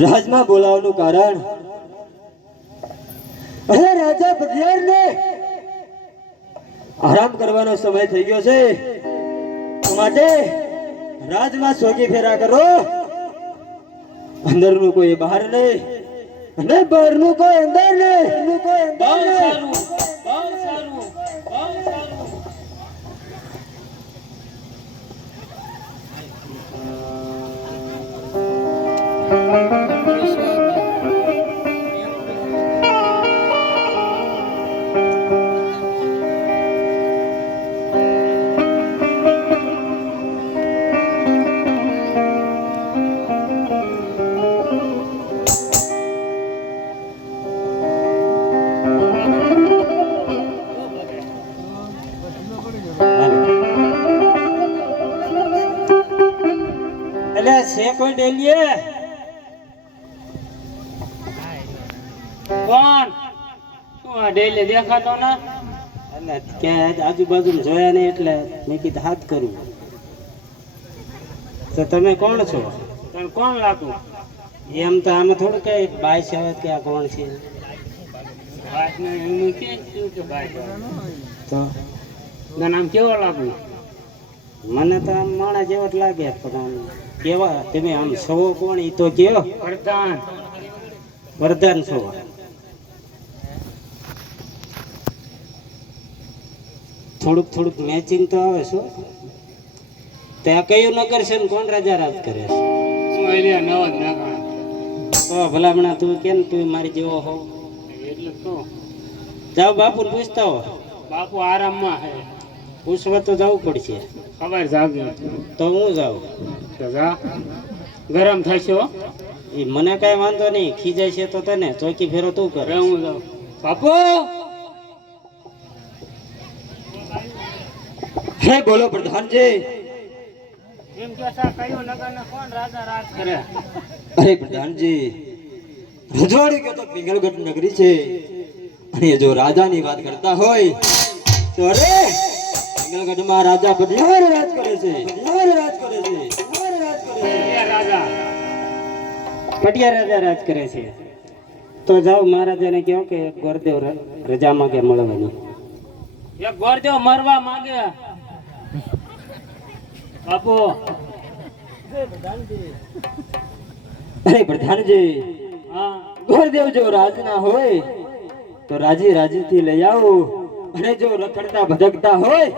રાજમાં બોલાવવાનું કારણ અરે રાજા બદિયારને આરામ કરવાનો સમય થઈ ગયો છે, માટે રાજમાં સોગી ફેરા કરો. અંદરનું કોઈ બહાર નહીં અને બહારનું કોઈ અંદર નહીં. બહુ સારું, બહુ સારું, બહુ સારું. છે કોઈ ડેલીએ કોણ તું આ ડેલી દેખાતો ના? એટલે ક્યાં આજુબાજુ જોયા નહીં એટલે મેં કીધું હાથ કરું. તો તમે કોણ છો? તને કોણ લાગુ? એમ તો આમાં થોડું કઈ બાય છે કે આ કોણ છે ભાઈ એમનું કે ભાઈ તો તને આમ કેવો લાગુ? મને તો આમ માણા જેવો જ લાગે, પણ આમ કેવા તમે આમ છો કોણ એ તો કયો. પ્રધાન. વરદાન છો. થોડુંક મેચિંગ તો આવે છો. ત્યાં કયું નગર છે ને કોણ રાજા રાજ કરે છે? હું એરિયા નવા જ નાખા તો ભલામણા તું કેમ તું મારી જેવો હો? એટલે તો જાઓ બાપુ પૂછતા હો. બાપુ આરામમાં હે. પૂછવા તો જવું પડશે. ખબર જાગે તો હું જાઉં. તો જા, ગરમ થશો. એ મને કઈ વાંધો નહીં, ખીજાય છે તો તને ચોકી ફેરો તું કર. હું જાઉં. બાપુ હે બોલો પ્રધાનજી. એમ કે કયું નગર ને કોણ રાજા રાજ કરે? અરે પ્રધાનજી, રજવાડી કે તો પિંગલગઢ નગરી છે, અને જો રાજાની વાત કરતા હોય તો અરે પિંગલગઢમાં રાજા બદિયાર રાજ કરે છે. પટિયા રાજા રાજ કરે છે. તો જાઓ મહારાજાને કહો કે ગોરદેવ રજા માંગે મળવાની. એક ગોરદેવ મરવા માંગે. બાપુ અરે પ્રધાનજી, હા, ગોરદેવ જો રાજના હોય તો રાજી થી લઈ આવો, અને જો રખડતા ભટકતા હોય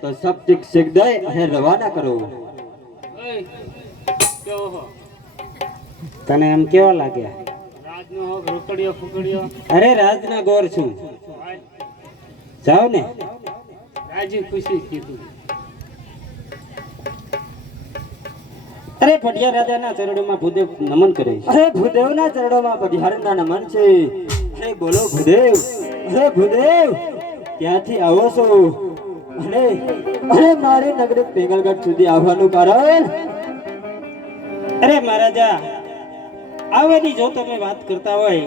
તો સબ શીખ દે અને રવાના કરો. ઓય કેવો હો? તને એમ કેવા લાગ્યા? રાજનો હો રોકડિયો ફુકડિયો. અરે રાજના ગોર છું. જાઓ ને. રાજી ખુશી કીધું. અરે પટિયા રાજાના ચરણોમાં ભૂદેવ નમન કરે છે. અરે ભૂદેવના ચરણોમાં બદિહારના નમન છે. અરે બોલો ભૂદેવ. અરે ભૂદેવ ક્યાંથી આવો છો? અરે મારી નગરી પિંગલગઢ સુધી આવવાનું કારણ? અરે મહારાજા, આવવાની જો તમે વાત કરતા હોય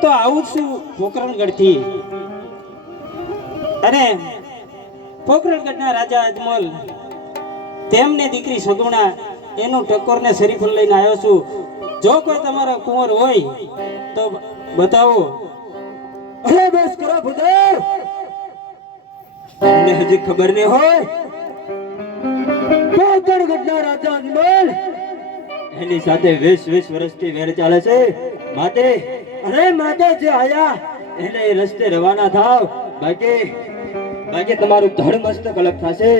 તો આવું છું પોકરણગઢથી. અને પોકરણગઢના રાજા અજમલ તેમને દીકરી સગુણા એનું ટકોરને શરીફ લઈને આવ્યો છું. જો કોઈ તમારા કુંવર હોય તો બતાવો. અરે બસ કરો ભૂદેવ, તમને હજી ખબર નહીં હોય પોકરણગઢના રાજા અજમલ એની સાથે 20 વર્ષથી વેર ચાલે છે. માટે જે આયા એને એ રસ્તે રવાના થાવ, બાકી તમારું ધડ મસ્તક અલગ થશે.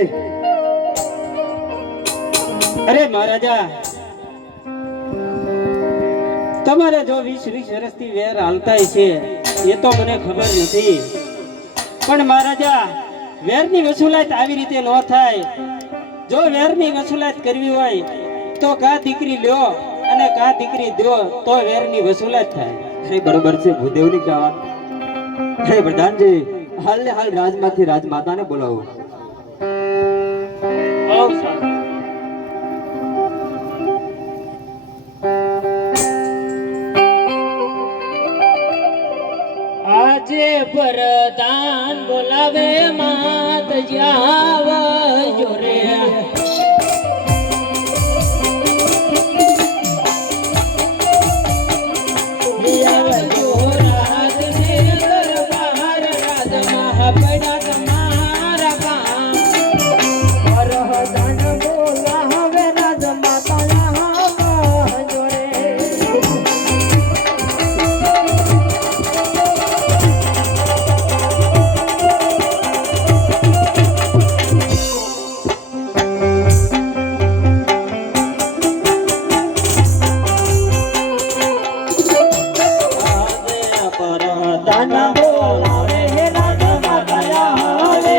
અરે મહારાજા, તમારે જો 20 વર્ષથી વેર હાલતા છે એ તો મને ખબર નથી, પણ મહારાજા વેરની વસૂલાત આવી રીતે ન થાય. જો વેરની વસૂલાત કરવી હોય તો કા દીકરી લ્યો અને કા દીકરી દો તો વેરની વસૂલાત થાય. અરે બરોબર છે ભૂદેવની કહેવાનું. અરે પ્રધાનજી, હાલ રાજમાંથી રાજમાતાને બોલાવો. આજે પ્રધાન બોલાવે માત જાવ જોરે. ધન બોલાવે હે રાજમાતા આવે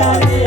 આવે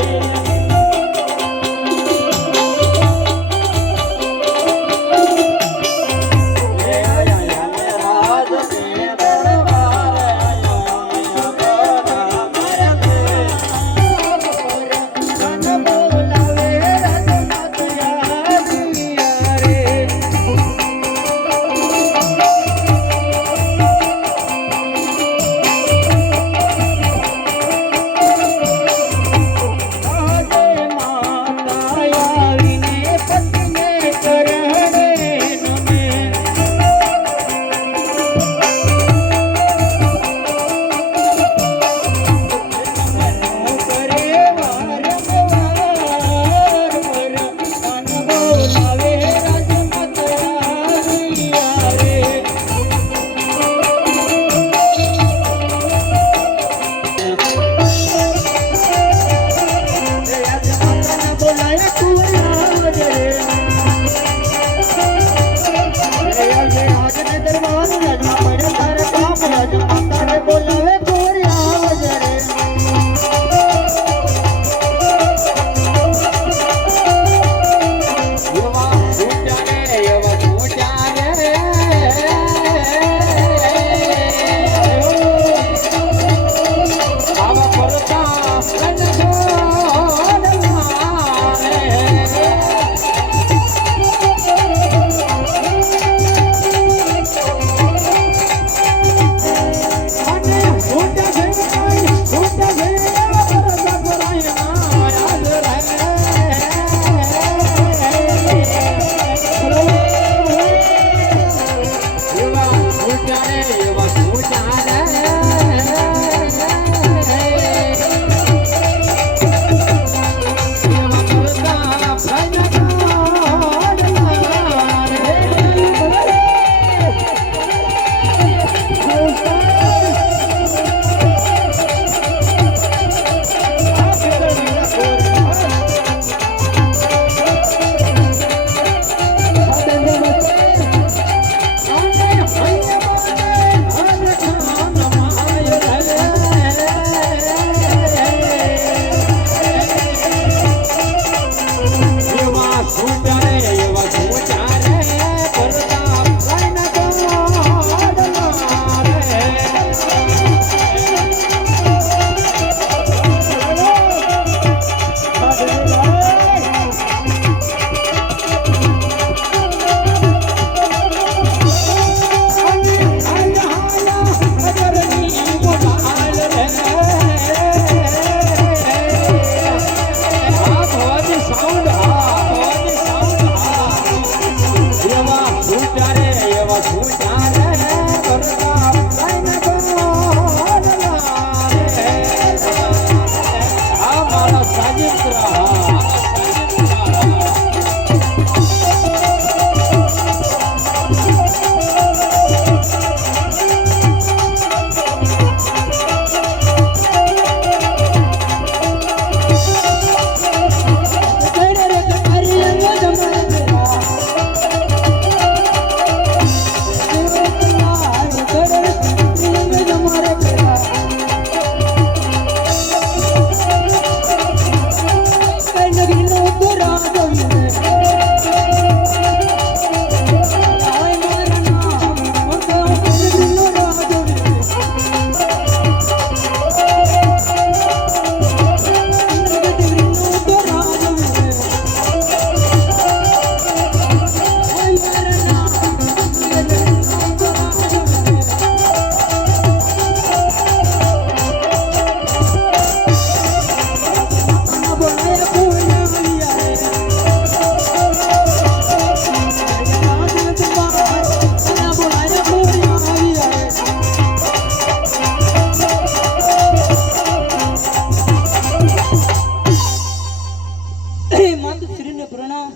માતુશ્રીને પ્રણામ.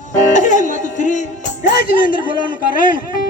માતુશ્રી રાજની અંદર બોલાવવાનું કારણ